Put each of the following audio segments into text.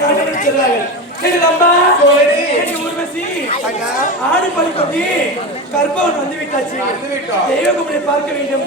கணவன் செல்வார்கள் ஆடு பழி கொட்டி கற்பவன் வந்து விட்டாச்சு பார்க்க வேண்டும்.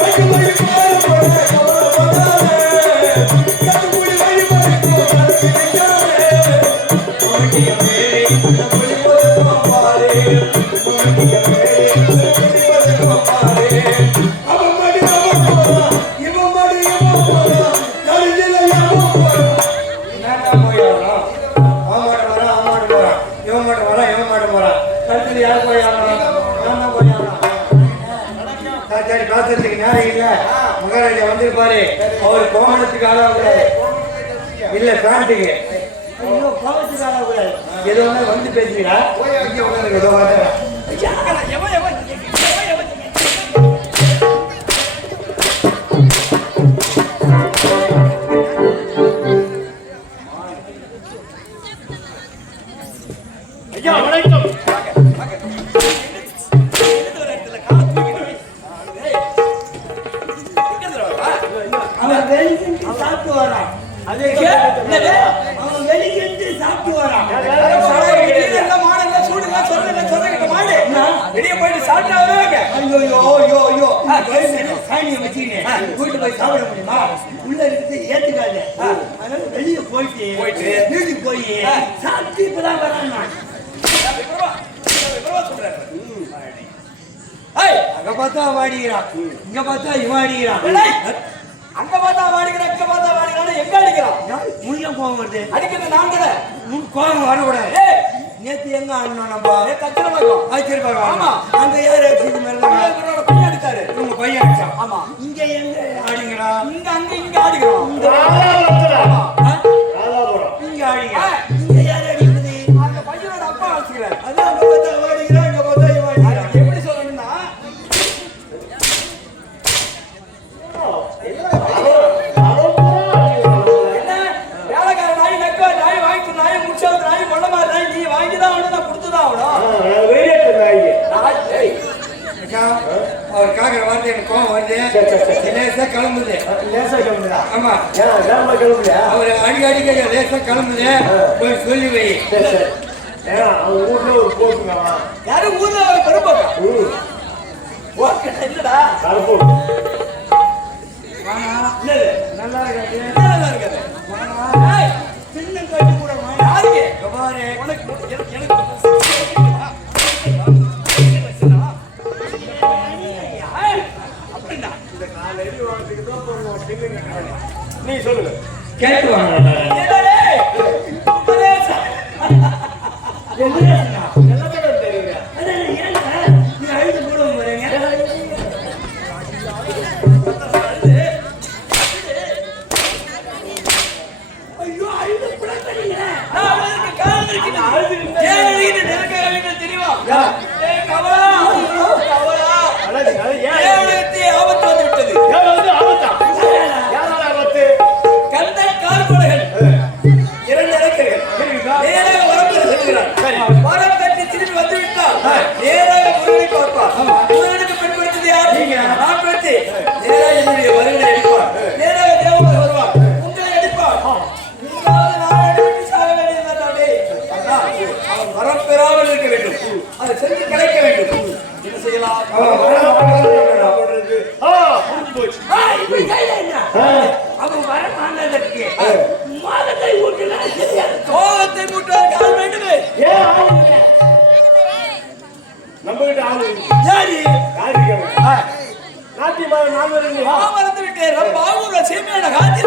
சரி பேசுறதுக்கு நேரம் இல்ல. மகாராஜா வந்திருப்பாரு. அவர் கோமணத்துக்கு ஆளாகக்கூடாது. இல்ல பேண்ட்டுக்கு ஐயோ கோமணத்துக்கு ஆளாகக்கூடாது. ஏதோ வந்து பேசுறீங்களா? ஏதோ ஐயோ சாணியை வச்சுக்கினேன் வீட்டு போய் சாப்பிட முடியுமா? உள்ள இருக்கிறது ஏத்துக்காது. அதனால வெளியே போயிட்டு போயிட்டு. வீட்டுக்கு போய் சாப்பிட்டு இப்பதான் வரான் நான். அங்க பார்த்தா வாடிக்கிறான். இங்க பார்த்தா இவன் அடிக்கிறான் அங்க பார்த்தா வாடிக்கிறான் இங்க பார்த்தா வாடிக்கிறான் எங்க அடிக்கிறான்? முன்ன கோவம் வருது. அடிக்கிறது நான் தானே? முன் கோவம் வரக்கூடாது. நேத்து எங்க ஆடணும் நம்ம மகம். ஆச்சரியப்பாங்க ஆமா. அங்க யாரு அடிச்சது ஆமா. இங்க எங்க எனக்கு கோவம் வருது. லேசா கிளம்புது. லேசா கிளம்புதா? ஆமா. கிளம்புறியா அவர் அடிக்க அடிக்க லேசா கிளம்புது. போய் சொல்லி வை வீட்டுல ஒரு போக்குங்க யாரும் ஊர்ல ஒரு பெரும்பாக்கா இல்லடா நல்லா இருக்காது. நல்லா சின்ன கட்டி கூட. யாருக்கு? எனக்கு நீ சொல்லுங்க. கேட்டு வாங்க. பெறாமல் இருக்க வேண்டும். அதை செஞ்சு கிடைக்க வேண்டும். என்ன செய்யலாம்? அவன் வர மாதத்தை கோபத்தை மூட்டுவதற்கு ஆள் வேண்டுமே? நம்ம கிட்ட ஆளு. யாரு? யாரு ரொம்ப சீமையான காந்தி